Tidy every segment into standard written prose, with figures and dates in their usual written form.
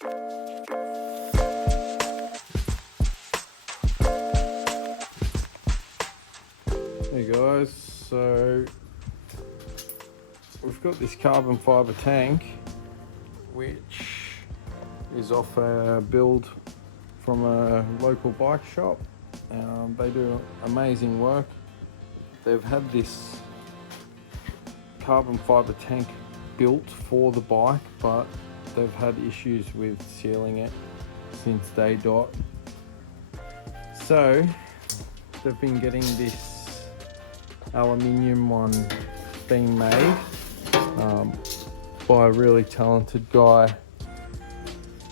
Hey guys, so we've got this carbon fibre tank which is off a build from a local bike shop. They do amazing work. They've had this carbon fibre tank built for the bike, but they've had issues with sealing it since day dot. So they've been getting this aluminium one being made by a really talented guy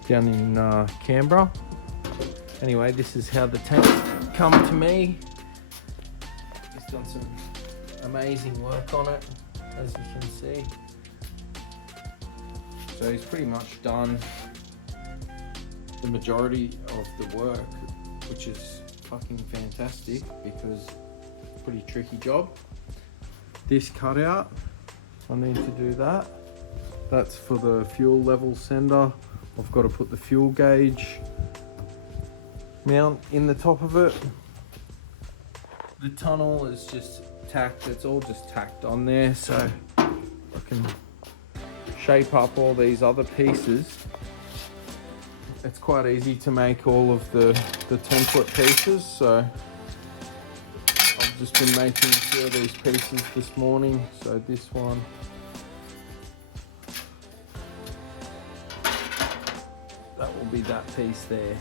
down in Canberra. Anyway, this is how the tank's come to me. He's done some amazing work on it, as you can see. So he's pretty much done the majority of the work, which is fucking fantastic because pretty tricky job. This cutout, I need to do that. That's for the fuel level sender. I've got to put the fuel gauge mount in the top of it. The tunnel is just tacked, it's all just tacked on there, so I can shape up all these other pieces. It's quite easy to make all of the template pieces, so I've just been making a few of these pieces this morning. So this one, that will be that piece there.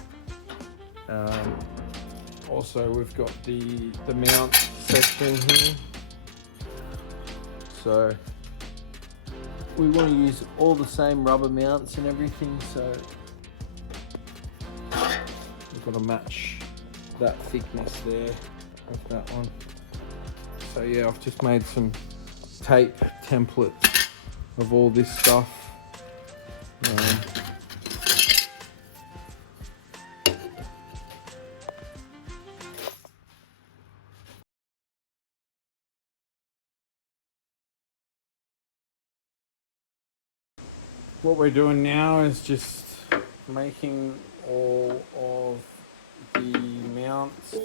Also we've got the mount section here. So we want to use all the same rubber mounts and everything, so we've got to match that thickness there of that one. So yeah, I've just made some tape templates of all this stuff. What we're doing now is just making all of the mounts.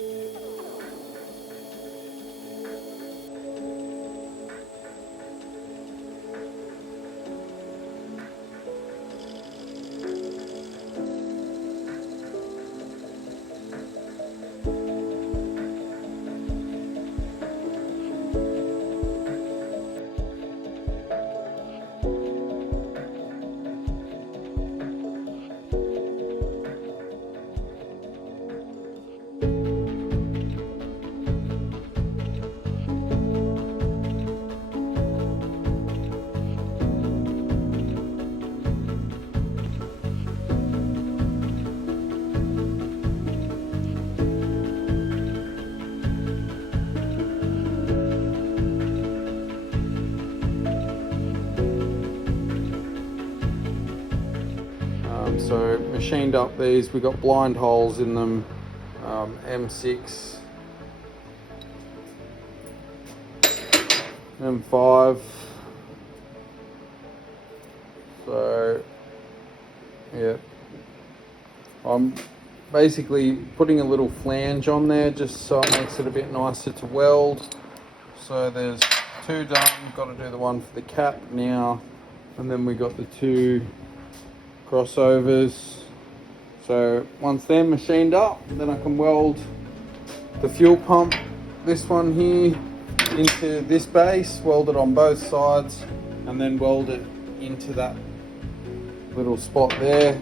So machined up these, we got blind holes in them, M6, M5. So yeah, I'm basically putting a little flange on there just so it makes it a bit nicer to weld. So there's two done, got to do the one for the cap now, and then we got the two crossovers. So once they're machined up, then I can weld the fuel pump, this one here, into this base, weld it on both sides, and then weld it into that little spot there.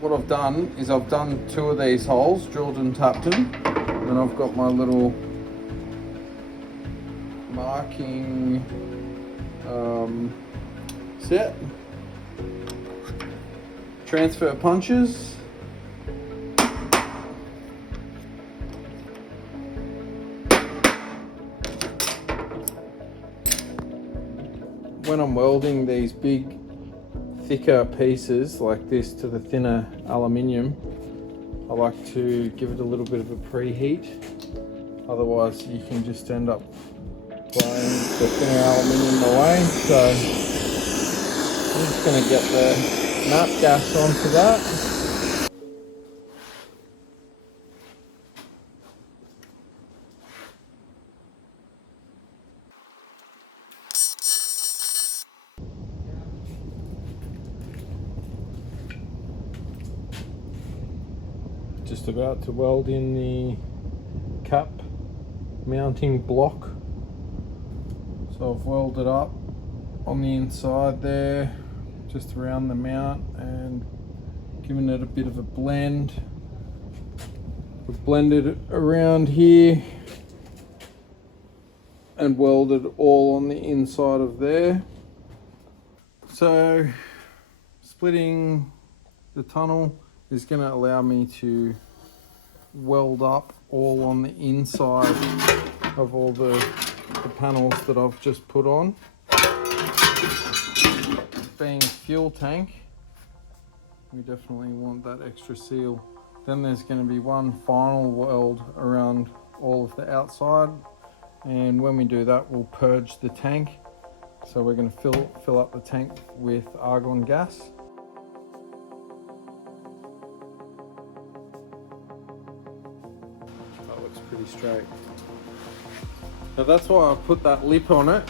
What I've done is I've done two of these holes, drilled and tapped them, and then I've got my little marking set. Transfer punches. When I'm welding these big, thicker pieces like this to the thinner aluminium, I like to give it a little bit of a preheat. Otherwise, you can just end up blowing the thinner aluminium away. So I'm just going to get the nap gas onto that. Just about to weld in the cap mounting block. So I've welded up on the inside there, just around the mount, and given it a bit of a blend. We've blended it around here and welded all on the inside of there. So splitting the tunnel is going to allow me to weld up all on the inside of all the panels that I've just put on. Being a fuel tank, we definitely want that extra seal. Then there's going to be one final weld around all of the outside, and when we do that, we'll purge the tank. So we're going to fill up the tank with argon gas. That looks pretty straight. Now that's why I put that lip on it,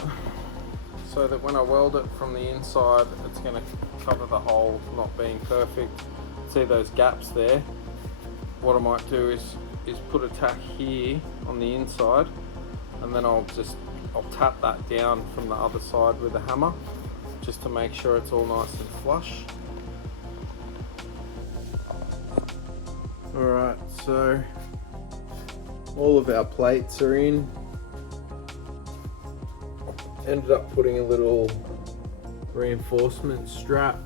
so that when I weld it from the inside, it's going to cover the hole not being perfect. See those gaps there? What I might do is put a tack here on the inside, and then I'll tap that down from the other side with a hammer, just to make sure it's all nice and flush. Alright, so all of our plates are in. Ended up putting a little reinforcement strap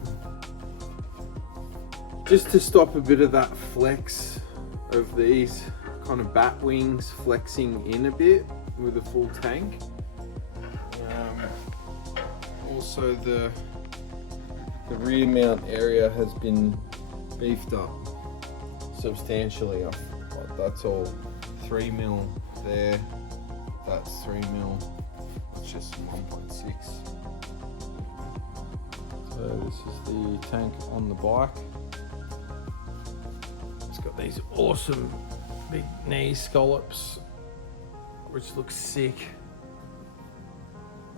just to stop a bit of that flex of these kind of bat wings flexing in a bit with a full tank. Also the rear mount area has been beefed up substantially. That's all 3mm there, that's 3mm, it's just 1.6. So this is the tank on the bike. It's got these awesome big knee scallops, which looks sick,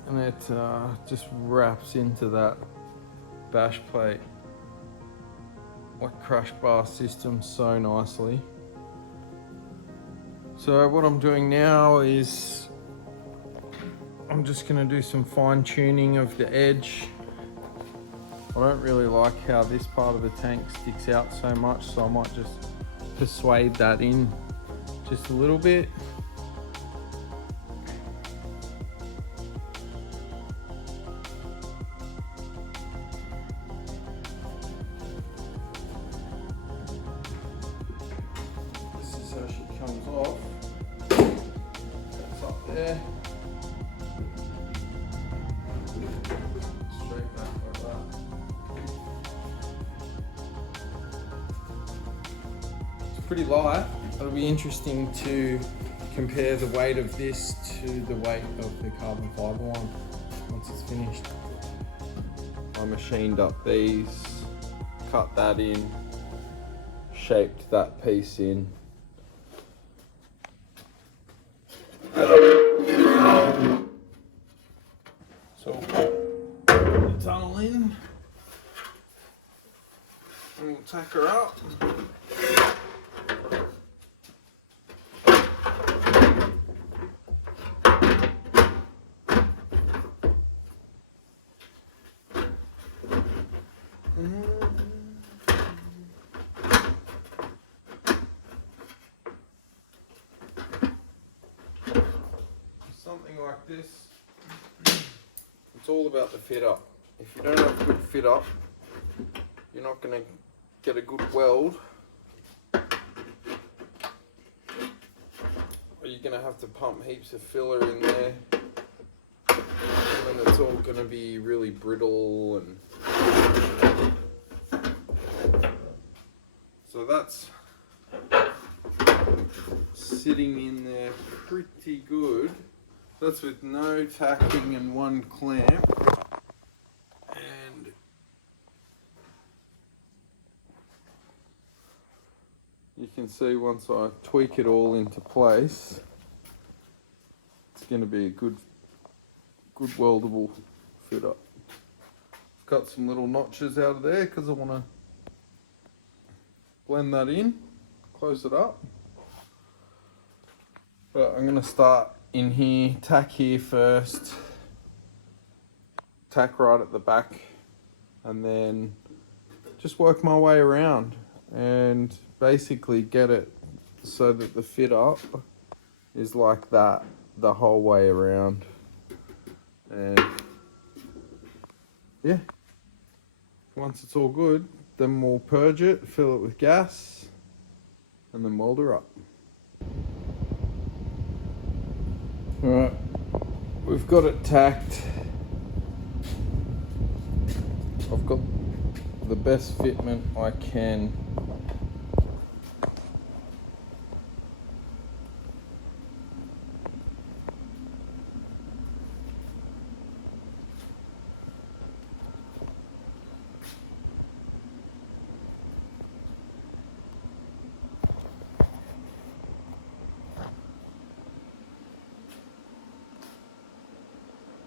and it just wraps into that bash plate, like crush bar system, so nicely. So what I'm doing now is I'm just going to do some fine tuning of the edge. I don't really like how this part of the tank sticks out so much, so I might just persuade that in just a little bit. This is how she comes off. That's up there. Straight back like that. It's pretty light. It'll be interesting to compare the weight of this to the weight of the carbon fibre one once it's finished. I machined up these, cut that in, shaped that piece in. So put the tunnel in, and we'll tack her up. Something like this, it's all about the fit up. If you don't have a good fit up, you're not going to get a good weld, or you're going to have to pump heaps of filler in there, and then it's all going to be really brittle, and so that's sitting in there pretty good. That's with no tacking and one clamp, and you can see once I tweak it all into place, it's going to be a good weldable fitter. I've cut some little notches out of there because I want to blend that in, close it up. But I'm going to start in here, tack here first, tack right at the back, and then just work my way around and basically get it so that the fit up is like that the whole way around. And yeah, once it's all good, then we'll purge it, fill it with gas, and then weld her up. Alright, we've got it tacked. I've got the best fitment I can.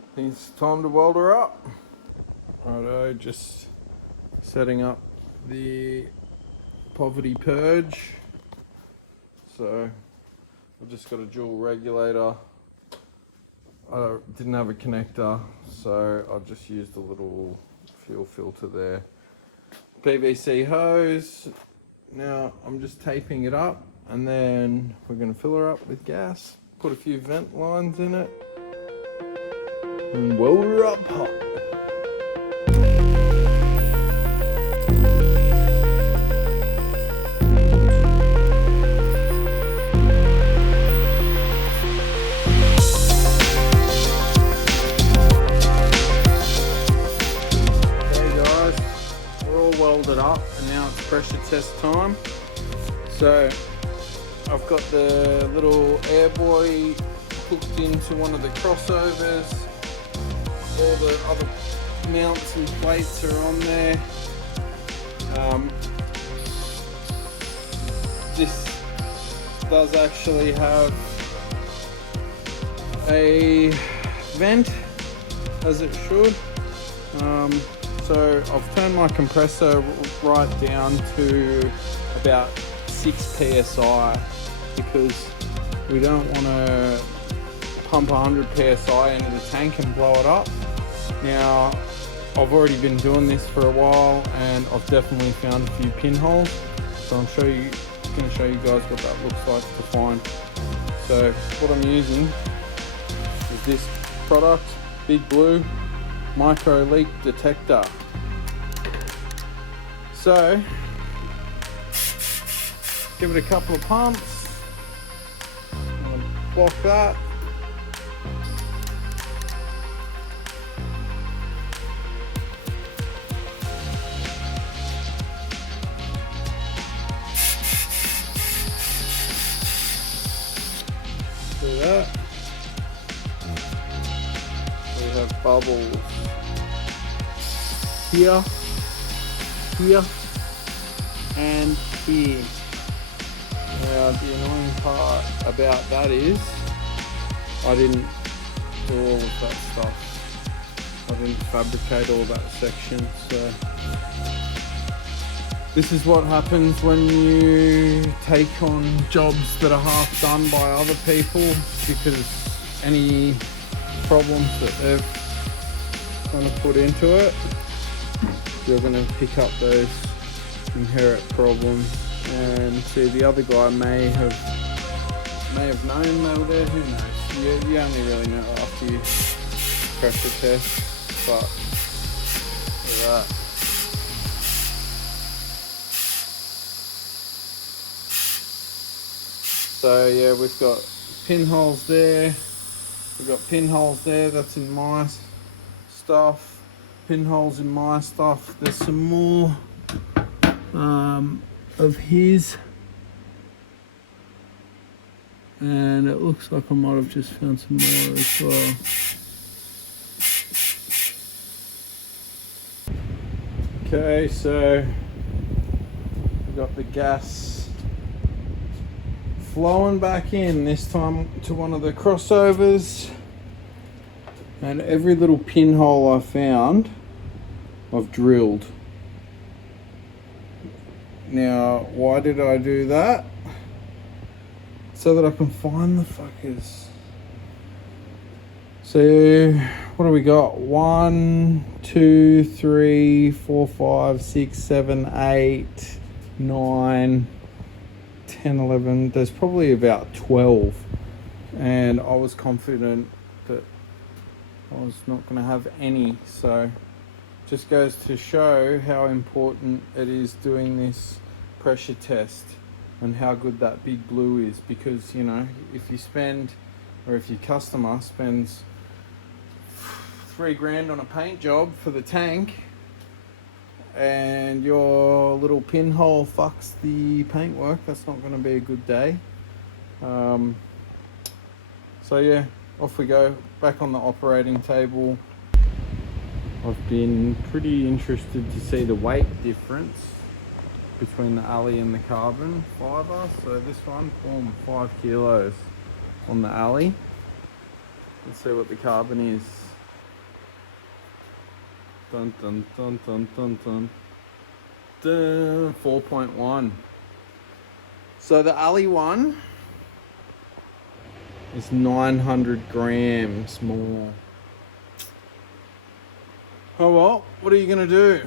I think it's time to weld her up. Righto, just setting up the poverty purge. So I've just got a dual regulator. I didn't have a connector, so I just used a little fuel filter there. PVC hose. Now I'm just taping it up, and then we're going to fill her up with gas, put a few vent lines in it, and weld her up hot. Welded up, and now it's pressure test time. So I've got the little air buoy hooked into one of the crossovers. All the other mounts and plates are on there. This does actually have a vent, as it should. So I've turned my compressor right down to about 6 psi because we don't want to pump 100 psi into the tank and blow it up. Now, I've already been doing this for a while and I've definitely found a few pinholes. So I'm going to show you guys what that looks like to find. So what I'm using is this product, Big Blue micro leak detector. So give it a couple of pumps, block that, do that. We have bubbles here, here, and here. Now the annoying part about that is I didn't do all of that stuff. I didn't fabricate all that section. So this is what happens when you take on jobs that are half done by other people, because any problems that they've kind of put into it, you're going to pick up those inherent problems. And see, the other guy may have known they were there, who knows. You only really know after you pressure test, but look at that. So yeah, we've got pinholes there, we've got pinholes there, that's in my stuff, pinholes in my stuff. There's some more of his, and it looks like I might have just found some more as well. Okay, so we've got the gas flowing back in, this time to one of the crossovers. And every little pinhole I found, I've drilled. Now, why did I do that? So that I can find the fuckers. So, what do we got? 1, 2, 3, 4, 5, 6, 7, 8, 9, 10, 11. There's probably about 12. And I was confident that I was not going to have any. So, just goes to show how important it is doing this pressure test and how good that Big Blue is. Because, you know, if you spend, or if your customer spends $3,000 on a paint job for the tank and your little pinhole fucks the paintwork, that's not going to be a good day. So yeah, off we go, back on the operating table. I've been pretty interested to see the weight difference between the alley and the carbon fibre. So this one, boom, 5 kilos on the alley. Let's see what the carbon is. Dun dun dun dun dun dun. 4.1. So the alley one is 900 grams more. Oh well, what are you gonna do?